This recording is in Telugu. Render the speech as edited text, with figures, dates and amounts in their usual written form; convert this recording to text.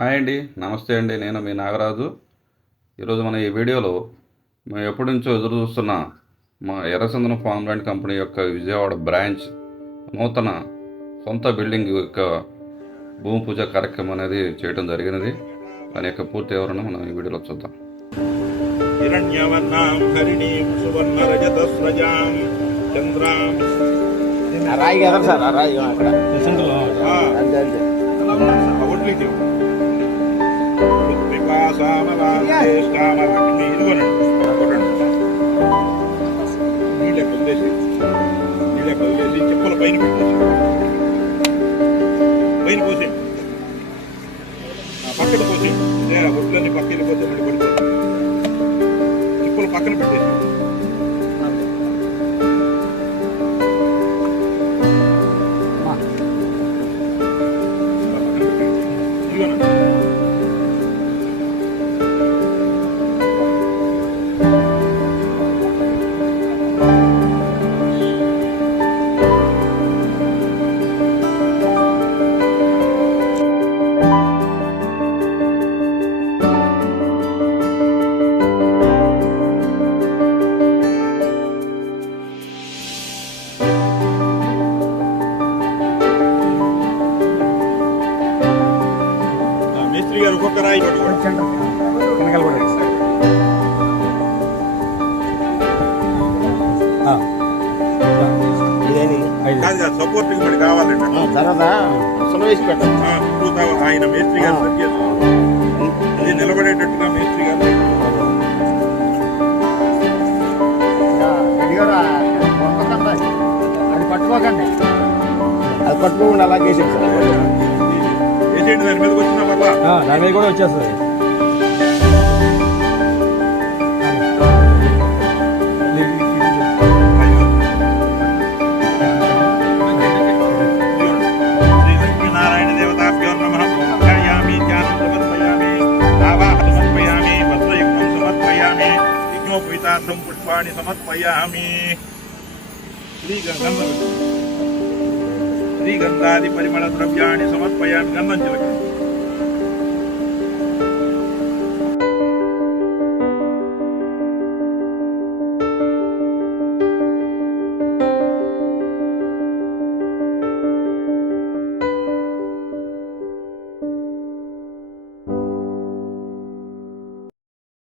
హాయ్ అండి, నమస్తే అండి. నేను మీ నాగరాజు. ఈరోజు మన ఈ వీడియోలో మేము ఎప్పటి నుంచో ఎదురు చూస్తున్న మా ఎర్రచందనం ఫార్మ్లాండ్ కంపెనీ యొక్క విజయవాడ బ్రాంచ్ నూతన సొంత బిల్డింగ్ యొక్క భూమి పూజ కార్యక్రమం అనేది చేయడం జరిగినది. దాని యొక్క పూర్తి వివరణ మనం ఈ వీడియోలో చూద్దాం. చెప్పుల పైన పైన పోసే పక్కన పోసే ఒట్లన్నీ పక్క వెళ్ళిపోతే మళ్ళీ పడిపోతుంది. చెప్పులు పక్కన పెట్టేసి ఒక్కొక్క రాయి సపోర్టింగ్ మరి కావాలండి. ఆయన మేస్త్రి గారు ఇది నిలబడేటట్టుగా మేస్త్రి గారు అది పట్టుకోకండి, అది పట్టుకోకుండా అలా చేసేది వేసేయండి. దాని మీదకి వచ్చిన వల్ల దాని మీద కూడా వచ్చేస్తుంది. శ్రీలక్ష్మీనారాయణ దేవతాభ్యో నమః. సమర్పయామి, ధ్యానం సమర్పయామి, ఆవాహన సమర్పయామి, వస్త్రయుక్తం సమర్పయామి, యజ్ఞోపవీతార్థం పుష్పాణి సమర్పయామి. శ్రీగంధాది పరిమళ ద్రవ్యాన్ని సమర్పయామి. గంధం చిలకండి.